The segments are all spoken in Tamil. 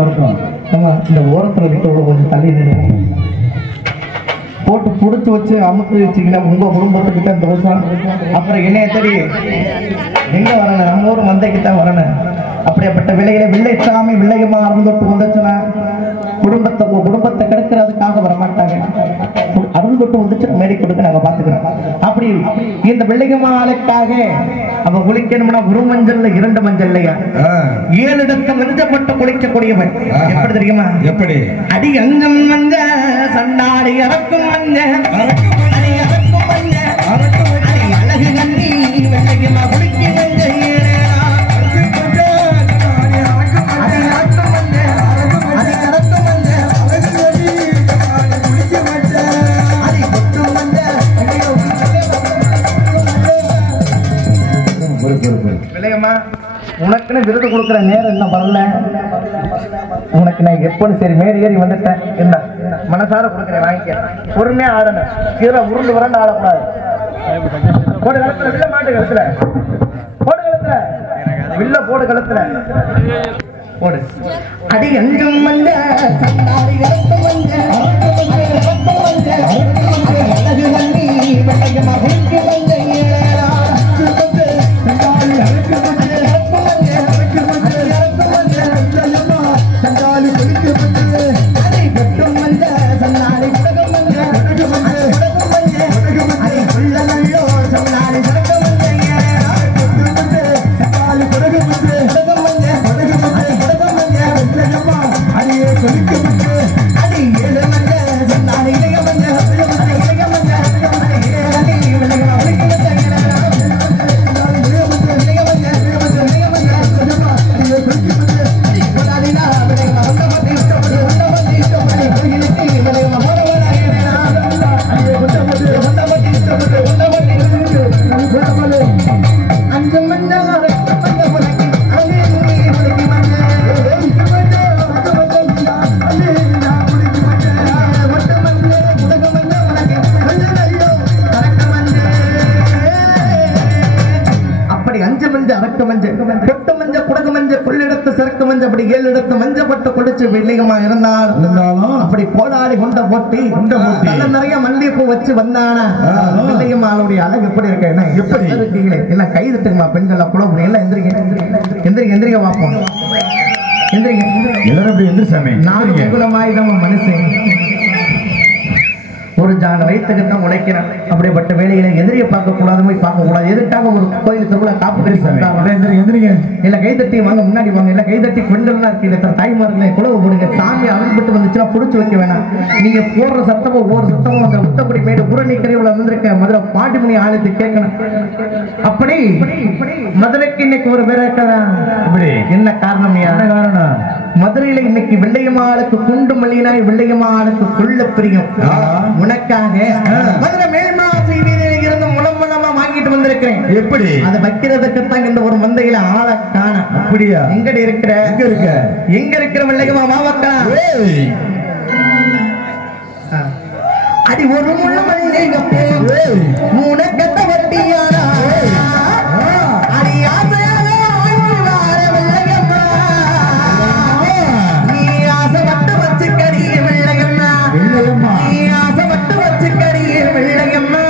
வரட்டும். இந்த ஓரத்தில் விட்டு கொஞ்சம் தள்ளி நின்று போட்டு புடிச்சு வச்சு அமுத்து வச்சுக்கிட்டா உங்க குடும்பத்துக்கு தான் தோசம். அப்புறம் என்னைய தெரியும் எங்க வரணும், நம்ம ஊர் மந்தைக்கு தான் வரணும். அப்படிப்பட்ட விலையில வில்லை சாமி வில்லையமா அருந்தொட்டு வந்துச்சுன்னா குடும்பத்தை கெடுக்கிறதுக்காக வரமாட்டாங்க. அருந்தொட்டு வந்துச்சு மேடி கொடுக்க நாங்க பாத்துக்கிறோம். அப்படி இந்த வில்லையமாளுக்காக அவ குளிக்கணும்னா ஒரு மஞ்சள்ல 2 மஞ்சள் இல்லையா, 7 இடத்த மஞ்சப்பட்டு குளிக்கக்கூடியவன். எப்படி தெரியுமா? எப்படி? அடி அங்கம் மஞ்ச சண்டாடி இறக்கும் மஞ்ச அடி இறக்கும் மஞ்ச அடி அழகு கண்ணி வெள்ளையமா குளிக்க மஞ்ச விலையம்மா உனக்குன்னு விருது கொடுக்குற நேரம் இன்னும் வரல. உனக்கு நான் எப்போன்னு சரி மேடி ஏறி வந்துட்டேன். என்ன மனசார கொடுக்குறேன், வாங்கிக்க. பொறுமையா ஆடணும், கீழே உருண்டு வரண்டு ஆடக்கூடாது. போடு கழுத்துல வில்ல மாட்டு கழுத்துல போடு கழுத்துல வில்ல போடு கழுத்துல போடு. அடி அங்கம் மஞ்ச சண்டாடி இறக்கும் மஞ்ச அழகு வண்டி வெள்ளையமா குளிக்க மஞ்ச இருந்தாலும் அப்படி கோடாலி கொண்ட போட்டி நிறைய மல்லிகைப்பூ வச்சு வந்தானா வில்லையம்மாளுடைய அழகு எப்படி இருக்கு? என்ன எப்படி இருக்கீங்களே எல்லாம் கை தட்டுங்கம்மா பெண்கள் அவ்வளவு எல்லாம் எந்திரிக்க எந்திரிக்க எந்திரிக்க பார்ப்போம். நான் குலமாயுதம் மனுஷன் ஒரு ஜான வயிற்றுக்குத்தான் உழைக்கிறேன். அப்படிப்பட்ட வேலையில எதிரியை பார்க்க கூடாது, போய் பார்க்க கூடாது. எதுக்காக ஒரு கோயிலுக்குள்ள காப்பு கறி இல்ல கைதட்டி வாங்க, முன்னாடி வாங்க. இல்ல கைதட்டி பெண்கள்லாம் இருக்கு, தாய்மார்களே குழவு போடுங்க. சாமி அவிழ்பட்டு வந்துச்சுன்னா புடிச்சு வைக்க வேணாம். நீங்க போடுற சத்தமும் ஒவ்வொரு சத்தமும் அந்த உத்தப்படி மேடு புரணி கரைவுல வந்திருக்க மதுரை பாண்டிமணி ஆலயத்தை கேட்கணும். அப்படி மதுரைக்கு இன்னைக்கு ஒரு பேர் இப்படி என்ன காரணம்? என்ன காரணம்? மதுரையில இன்னைக்கு வெள்ளையம்மாளுக்கு குண்டு மல்லினாய் வெள்ளையம்மாளுக்கு கொள்ள பிரியும். உனக்காக மதுரை மேல்மாசி வீதியில் இருந்து முளம்பலமா வாங்கிட்டு வந்திருக்கிறேன். எப்படி? அதை வைக்கிறதுக்குத்தான் இந்த ஒரு மந்தையில ஆளை காண. அப்படியா? எங்க இருக்கிற எங்க இருக்கிற வெள்ளையம்மா மாவக்கா அடி ஒரு முள்ள மல்லிகை மூணு கட்ட வட்டியாரா அடி ஆசையாக ஆசைப்பட்டு வச்சுக்கடிய வெள்ளையம்மா நீ ஆசைப்பட்டு வச்சுக்கடிய வெள்ளையம்மா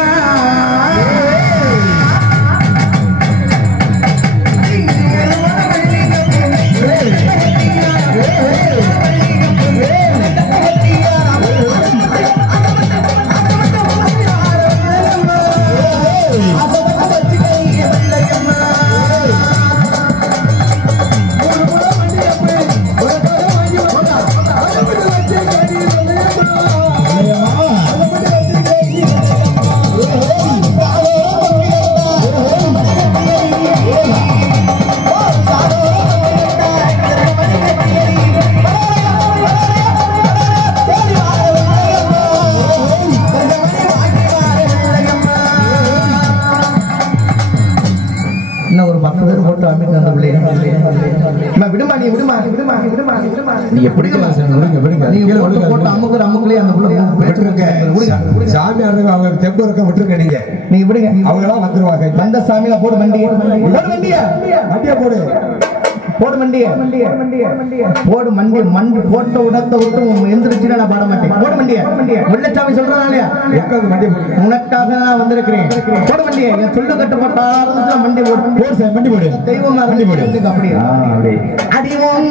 சாமியா போடு வண்டியா போடு போடு மண்டிய போடு மண்டி மண்டி போட்ட உடத்தை விட்டு எந்திரிச்சுன்னா நான் பாட மாட்டேன். போடு மண்டிய வெள்ளச்சாமி சொல்றதாலயா உனக்காக நான் வந்திருக்கிறேன். போடு மண்டிய என் சொல்லு கட்டுப்பட்டாலும் மண்டி போடு மண்டி போடு தெய்வமா மண்டி போடு அப்படியே அடிவோம்